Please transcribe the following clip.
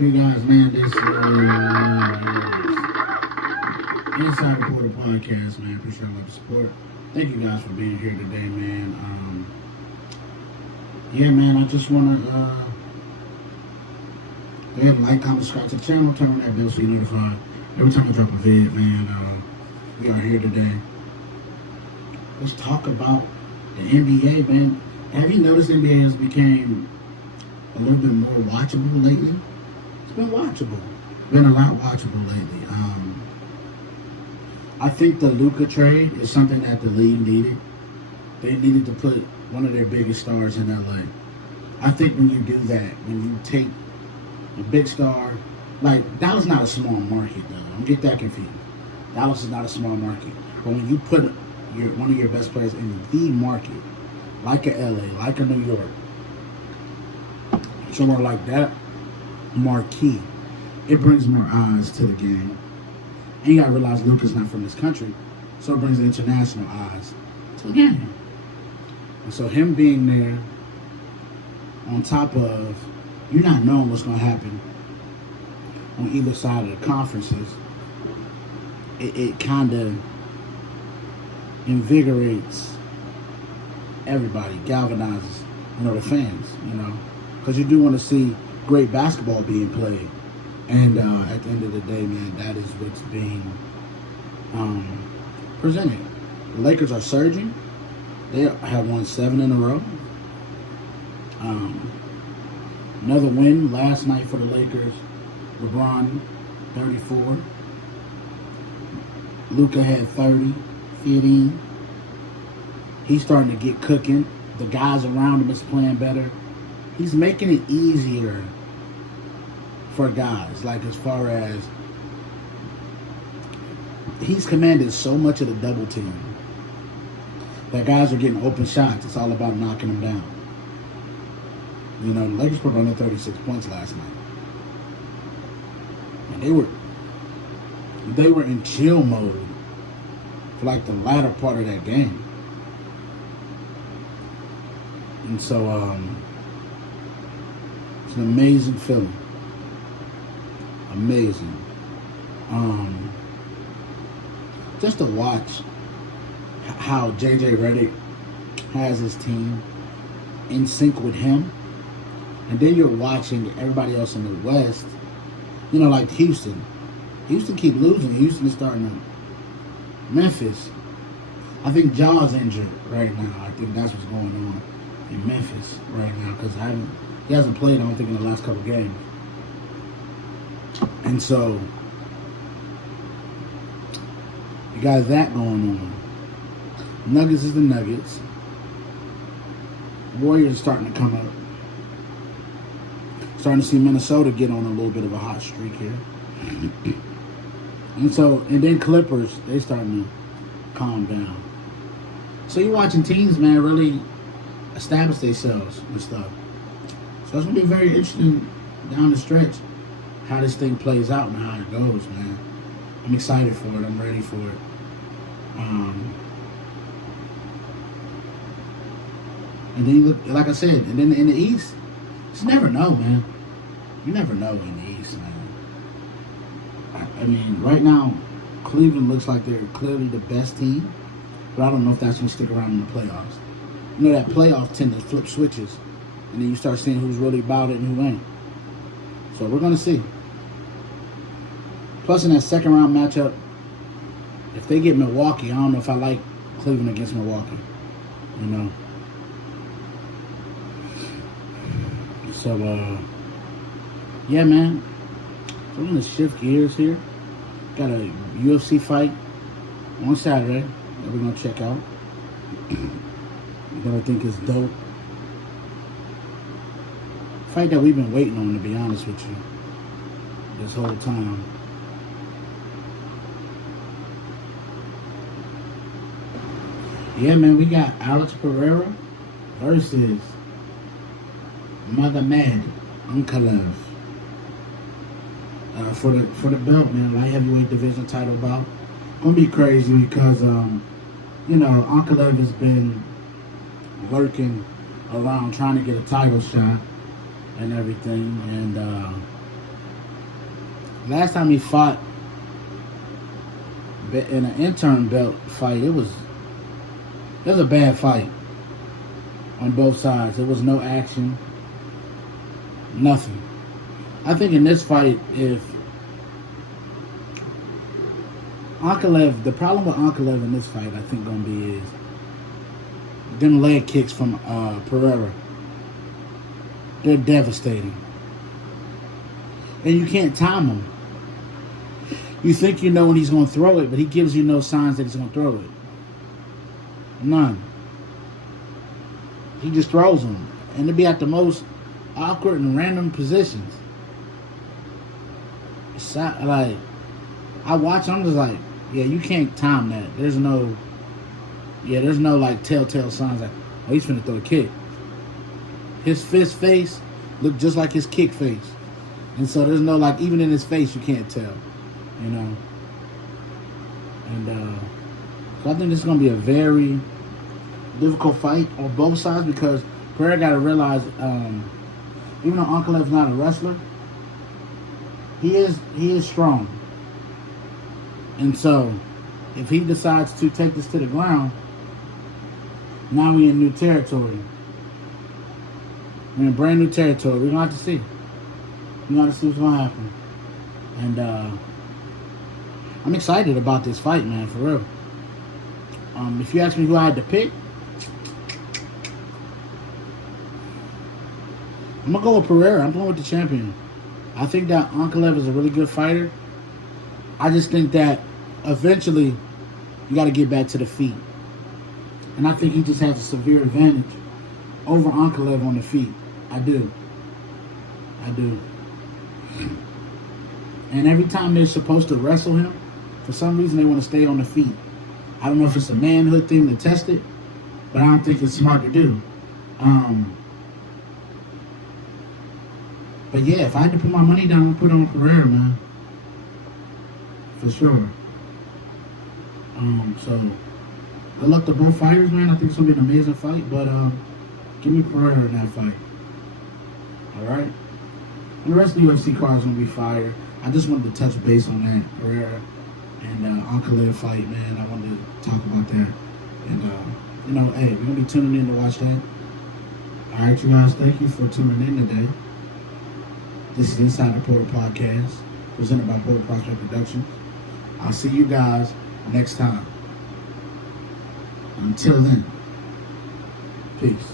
up, you guys? Man, this is Inside Reporter Podcast, man. Appreciate all the support. Thank you guys for being here today, man. Yeah, man, I just want to go ahead and like, comment, subscribe to the channel, turn on that bell so you're notified every time I drop a vid, man. We are here today. Let's talk about the NBA, man. Have you noticed NBA has become a little bit more watchable lately? It's been watchable. Been a lot watchable lately. I think the Luka trade is something that the league needed. They needed to put one of their biggest stars in LA. I think when you do that, when you take a big star, like Dallas is not a small market though. Don't get that confused. Dallas is not a small market. But when you put one of your best players in the market, like a LA, like a New York, somewhere like that, marquee, it brings more eyes to the game. And you gotta realize Luka's not from this country, so it brings international eyes to the game. And so him being there, on top of you not knowing what's gonna happen on either side of the conferences, it kind of invigorates everybody, galvanizes, the fans, because you do want to see great basketball being played. And at the end of the day, man, that is what's being presented. The Lakers are surging. They have won 7 in a row. Another win last night for the Lakers. LeBron, 34. Luka had 30, 15. He's starting to get cooking. The guys around him is playing better. He's making it easier for guys, like as far as he's commanded so much of the double team that guys are getting open shots. It's all about knocking them down. The Lakers put on 36 points last night. And they were in chill mode for like the latter part of that game. And so it's an amazing feeling. Amazing. Just to watch how JJ Redick has his team in sync with him. And then you're watching everybody else in the West, like Houston. Houston keep losing. Houston is starting to. Memphis. I think Jaw's injured right now. I think that's what's going on in Memphis right now because he hasn't played, I don't think, in the last couple games. And so you got that going on. Nuggets is the Nuggets. Warriors starting to come up. Starting to see Minnesota get on a little bit of a hot streak here. And then Clippers, they starting to calm down. So you're watching teams, man, really establish themselves and stuff. So it's going to be very interesting down the stretch how this thing plays out and how it goes, man. I'm excited for it. I'm ready for it. And then you look, like I said, and then in the East, just never know, man. You never know in the East, man. I mean, right now, Cleveland looks like they're clearly the best team, but I don't know if that's going to stick around in the playoffs. That playoffs tend to flip switches, and then you start seeing who's really about it and who ain't. So we're going to see. Plus, in that second round matchup, if they get Milwaukee, I don't know if I like Cleveland against Milwaukee. So, yeah, man. So I'm going to shift gears here. Got a UFC fight on Saturday that we're going to check out. That I think is dope. Fight that we've been waiting on, to be honest with you, this whole time. Yeah, man, we got Alex Pereira versus Magomed Ankalaev for the belt, man. Light heavyweight division title bout. Gonna be crazy because Ankalaev has been lurking around trying to get a title shot and everything, and Last time he fought in an interim belt fight, it was a bad fight on both sides. There was no action, nothing. I think in this fight, if Ankalaev, the problem with Ankalaev in this fight, I think, gonna be is them leg kicks from Pereira. They're devastating, and you can't time them. You think you know when he's gonna throw it, but he gives you no signs that he's gonna throw it. None. He just throws them, and it'll be at the most awkward and random positions. It's like, I watch, I'm just like, yeah, you can't time that. There's no like telltale signs like, oh, he's finna throw a kick. His fist face looked just like his kick face, and so there's no, like, even in his face you can't tell, you know. And so I think this is gonna be a very difficult fight on both sides, because Pereira got to realize, even though Ankalaev's not a wrestler, he is strong. And so, if he decides to take this to the ground, now we in new territory. We're in brand new territory. We're going to have to see. We're going to see what's going to happen. And I'm excited about this fight, man, for real. If you ask me who I had to pick, I'm going to go with Pereira. I'm going with the champion. I think that Ankalaev is a really good fighter. I just think that eventually you got to get back to the feet. And I think he just has a severe advantage over Ankalaev on the feet. I do. And every time they're supposed to wrestle him, for some reason they want to stay on the feet. I don't know if it's a manhood thing to test it, but I don't think it's smart to do. But yeah, if I had to put my money down, I'd put on Pereira, man. For sure. So good luck to both fighters, man. I think it's gonna be an amazing fight, but give me Pereira in that fight. Alright? And the rest of the UFC cards gonna be fire. I just wanted to touch base on that Pereira and Ankalaev fight, man. I wanted to talk about that. And hey, we're gonna be tuning in to watch that. Alright, you guys, thank you for tuning in today. This is Inside the Portal Podcast, presented by Portal Prospect Productions. I'll see you guys next time. Until then, peace.